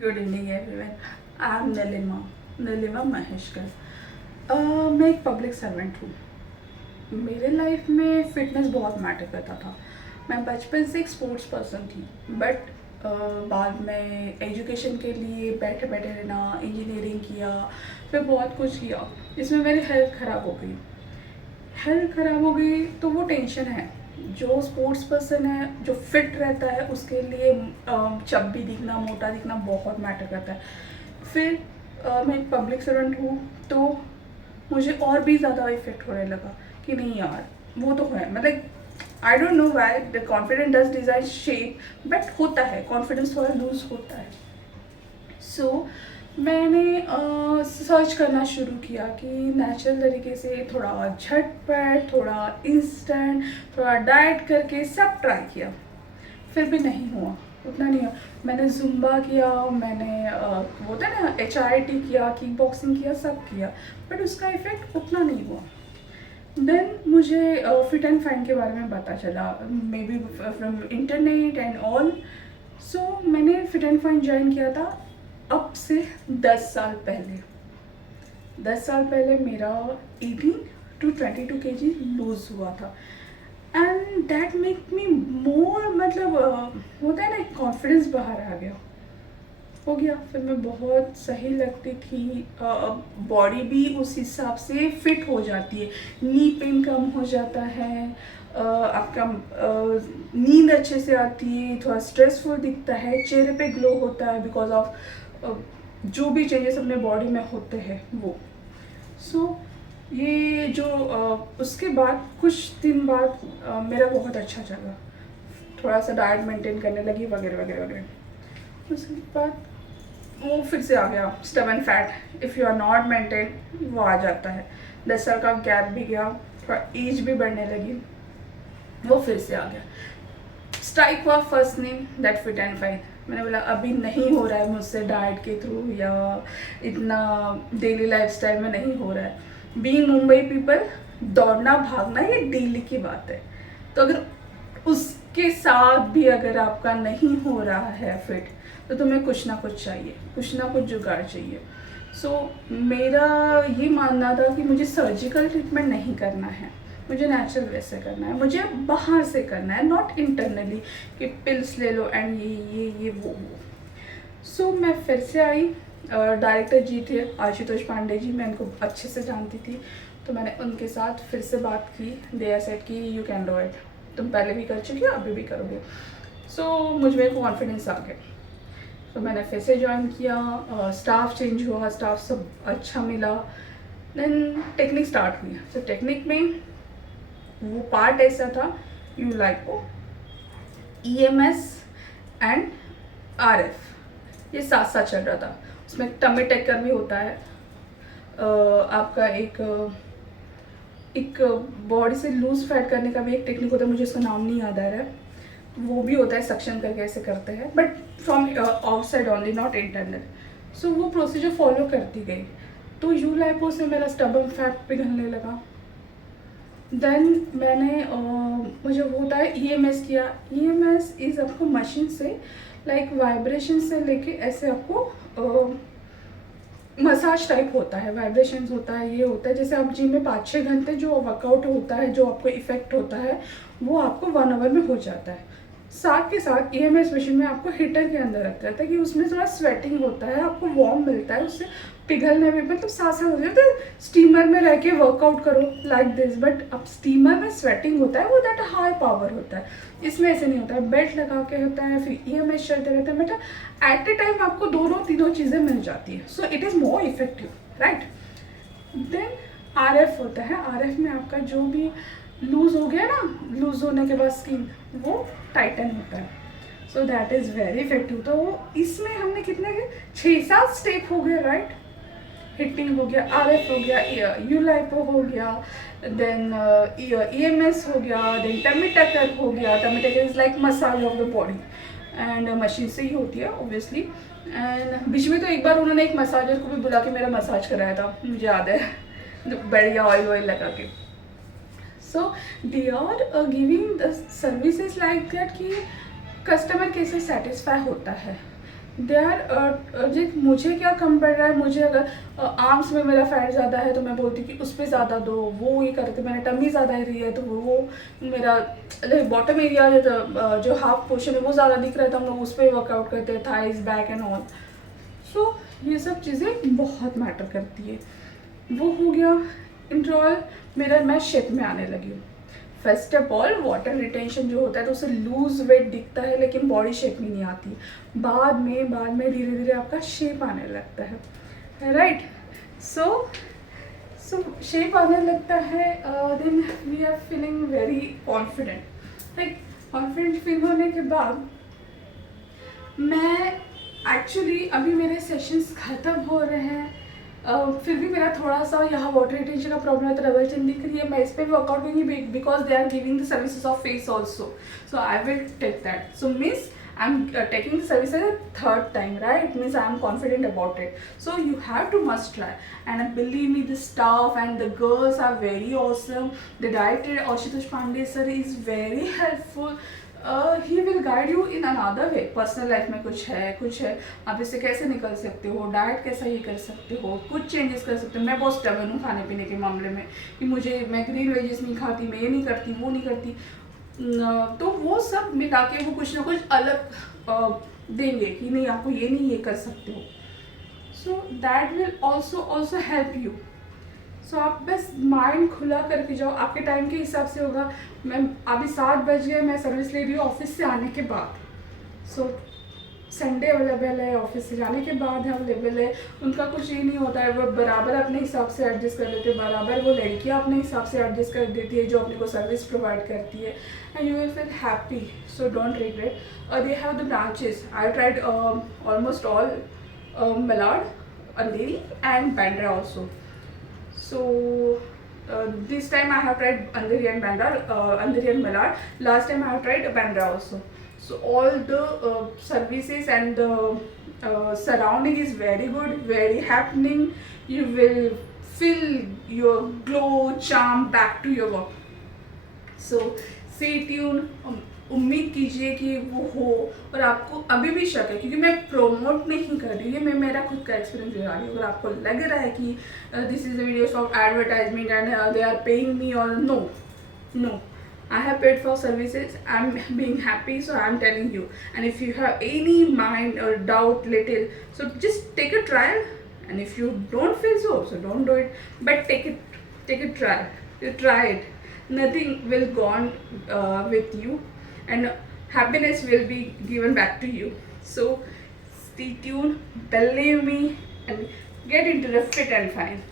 Good evening everyone. I am Neelima Maheshkar. मैं एक public servant हूँ। मेरे लाइफ में फ़िटनेस बहुत मैटर करता था। मैं बचपन से एक स्पोर्ट्स पर्सन थी, बट बाद में एजुकेशन के लिए बैठे बैठे रहना, इंजीनियरिंग किया, फिर बहुत कुछ किया। इसमें मेरी हेल्थ ख़राब हो गई तो वो टेंशन है। जो स्पोर्ट्स पर्सन है, जो फिट रहता है, उसके लिए चब्बी दिखना, मोटा दिखना बहुत मैटर करता है। फिर मैं एक पब्लिक सर्वेंट हूँ, तो मुझे और भी ज़्यादा इफेक्ट होने लगा कि नहीं यार, वो तो है, मतलब I don't know why the confidence does design shape, but होता है, कॉन्फिडेंस थोड़ा लूज होता है। सो मैंने सर्च करना शुरू किया कि नेचुरल तरीके से थोड़ा झटपट, थोड़ा इंस्टेंट, थोड़ा डाइट करके सब ट्राई किया, फिर भी नहीं हुआ, उतना नहीं हुआ। मैंने जुम्बा किया, मैंने वो होता है ना HIIT किया, किक बॉक्सिंग किया, सब किया, बट उसका इफेक्ट उतना नहीं हुआ। देन मुझे फिट एंड फाइन के बारे में पता चला, maybe from internet and all. So मैंने फिट एंड फाइन ज्वाइन किया था अब से 10 साल पहले। 10 साल पहले मेरा 18 to 22 kg लूज हुआ था, एंड दैट मेक मी मोर, मतलब होता है ना, कॉन्फिडेंस बाहर आ गया, हो गया। फिर मैं बहुत सही लगती थी, बॉडी भी उस हिसाब से फिट हो जाती है, नी पेन कम हो जाता है, आपका नींद अच्छे से आती है, थोड़ा स्ट्रेसफुल दिखता है, चेहरे पे ग्लो होता है बिकॉज ऑफ जो भी चेंजेस अपने बॉडी में होते हैं वो। सो ये जो उसके बाद कुछ दिन बाद मेरा बहुत अच्छा चला, थोड़ा सा डाइट मेंटेन करने लगी वगैरह वगैरह वगैरह। उसके बाद वो फिर से आ गया stubborn fat, if you are not maintain, वो आ जाता है। 10 साल का गैप भी गया, थोड़ा एज भी बढ़ने लगी, वो फिर से आ गया। स्ट्राइक हुआ first name, that fit and fine. मैंने बोला अभी नहीं हो रहा है मुझसे डाइट के थ्रू, या इतना डेली लाइफस्टाइल में नहीं हो रहा है। बीइंग मुंबई पीपल, दौड़ना भागना ये डेली की बात है, तो अगर उसके साथ भी अगर आपका नहीं हो रहा है फिट, तो तुम्हें कुछ ना कुछ चाहिए, कुछ ना कुछ जुगाड़ चाहिए। सो मेरा ये मानना था कि मुझे सर्जिकल ट्रीटमेंट नहीं करना है, मुझे नेचुरल वे से करना है, मुझे बाहर से करना है, नॉट इंटरनली कि पिल्स ले लो एंड ये वो। सो मैं फिर से आई। डायरेक्टर जी थे आशुतोष पांडे जी, मैं उनको अच्छे से जानती थी, तो मैंने उनके साथ फिर से बात की। दे आर सेड कि यू कैन डू इट, तुम पहले भी कर चुकी हो, अभी भी करोगे। सो मुझ में कॉन्फिडेंस आ गया, तो मैंने फिर से ज्वाइन किया। स्टाफ चेंज हुआ, स्टाफ सब अच्छा मिला, देन टेक्निक स्टार्ट हुई। तो टेक्निक में वो पार्ट ऐसा था, you lipo, EMS and RF, ये साथ साथ चल रहा था। उसमें टमी टेकर भी होता है, आपका एक बॉडी से लूज फैट करने का भी एक टेक्निक होता है, मुझे उसका नाम नहीं याद आ रहा है, वो भी होता है, सक्शन करके ऐसे करते हैं, but from outside only, not internal. So वो प्रोसीजर फॉलो करती गई, तो यू लाइपो से मेरा स्टबन फैट पिघलने लगा। देन मैंने मुझे होता है EMS किया। EMS इज़ आपको मशीन से लाइक वाइब्रेशन से लेके ऐसे आपको मसाज टाइप होता है, वाइब्रेशंस होता है, ये होता है जैसे आप जिम में 5-6 घंटे जो वर्कआउट होता है, जो आपको इफेक्ट होता है, वो आपको 1 आवर में हो जाता है। साथ के साथ EMS मशीन में आपको हीटर के अंदर रखा जाता है कि उसमें थोड़ा स्वेटिंग होता है, आपको वार्म मिलता है, उससे पिघलने में मतलब साथ साथ हो जाता है। स्टीमर में रह के वर्कआउट करो लाइक दिस, बट अब स्टीमर में स्वेटिंग होता है, वो दैट हाई पावर होता है, इसमें ऐसे नहीं होता है। बेल्ट लगा के होता है, फिर EMS चलते रहते हैं, मतलब एट ए टाइम आपको दोनों तीनों चीज़ें मिल जाती है, so it is more effective, right. Then RF होता है। RF में आपका जो भी लूज हो गया ना, लूज होने के बाद स्किन वो टाइटन होता है, so that is very effective. तो इसमें हमने कितने 6-7 स्टेप हो गए, राइट। हिटिंग हो गया, RF हो गया, यू लाइपो हो गया, देन EMS हो गया, देन टमी टकर हो गया। Tummy tucker is like massage of the body, and machine से ही होती है ऑब्वियसली। एंड बीच में तो एक बार उन्होंने एक मसाजर को भी बुला के मेरा मसाज कराया था, मुझे याद है, बढ़िया ऑयल लगा के। So they are giving the services like that कि कस्टमर कैसे सेटिस्फाई होता है। दे आर जी, मुझे क्या कम पड़ रहा है, मुझे अगर आर्म्स में मेरा फैट ज़्यादा है तो मैं बोलती हूँ कि उस पर ज़्यादा दो, वो ये करते, मैंने टमी ज़्यादा रही है तो वो मेरा बॉटम एरिया जो हाफ पोर्शन है वो ज़्यादा दिख रहा है तो हम लोग उस पर वर्कआउट करते हैं, थाइज, बैक एंड ऑल। सो ये सब चीज़ें बहुत मैटर करती है। वो हो गया इंट्रोल, मेरा मैं शेप में आने लगी हूँ। First of all water retention जो होता है तो उसे लूज वेट दिखता है लेकिन बॉडी शेप में नहीं आती। बाद में धीरे धीरे आपका शेप आने लगता है, राइट। सो शेप आने लगता है, then we are feeling very confident. Like confident feel होने के बाद मैं एक्चुअली अभी मेरे सेशंस ख़त्म हो रहे हैं, फिर भी मेरा थोड़ा सा यहाँ वाटर रिटेंशन का प्रॉब्लम है तो डबल चिन दिख रही है। मैं इस पर भी वर्कआउट करूँगी because they are giving the services of face also, so I will take that. So means I'm taking the services a third time, right? Means I'm confident about it. So you have to must try. And believe me, the staff and the girls are very awesome. The director Ashutosh Pandey sir is very helpful. He will guide you in another way. Personal life में कुछ है, आप इससे कैसे निकल सकते हो, diet कैसा ये कर सकते हो, कुछ चेंजेस कर सकते हो। मैं बहुत स्टबर्न हूँ खाने पीने के मामले में कि मैं ग्रीन वेजेस नहीं खाती, मैं ये नहीं करती, वो नहीं करती। तो वो सब मिला के वो कुछ ना कुछ अलग देंगे कि नहीं आपको ये कर सकते हो। So that will also help you. So आप बस माइंड खुला करके जाओ, आपके टाइम के हिसाब से होगा। मैं अभी 7 बज गए, मैं सर्विस ले रही हूँ ऑफिस से आने के बाद। सो संडे अवेलेबल है, ऑफिस से जाने के बाद अवेलेबल है। उनका कुछ ये नहीं होता है, वो बराबर अपने हिसाब से एडजस्ट कर लेते हैं, बराबर वो लड़कियाँ अपने हिसाब से एडजस्ट कर देती है जो अपने को सर्विस प्रोवाइड करती है। And you will feel happy, so don't regret. They have the branches, I tried almost all Malad, Andheri and Bandra also. So this time I have tried Andheri and Malad. Last time I have tried Bandra also. So all the services and the surrounding is very good, very happening. You will feel your glow, charm back to your work. So stay tuned. उम्मीद कीजिए कि वो हो। और आपको अभी भी शक है, क्योंकि मैं प्रोमोट नहीं कर रही हूँ, मैं मेरा खुद का एक्सपीरियंस दिखा रही हूँ। अगर आपको लग रहा है कि this is the videos of advertisement and they are paying me और no, I have paid for services, I'm being happy, so I'm telling you. And if you have any mind or doubt little, so just take a trial, and if you don't feel so don't do it, but take a trial. You try it, nothing will go on with you, and happiness will be given back to you. So stay tuned, believe me, and get into the fit and fine.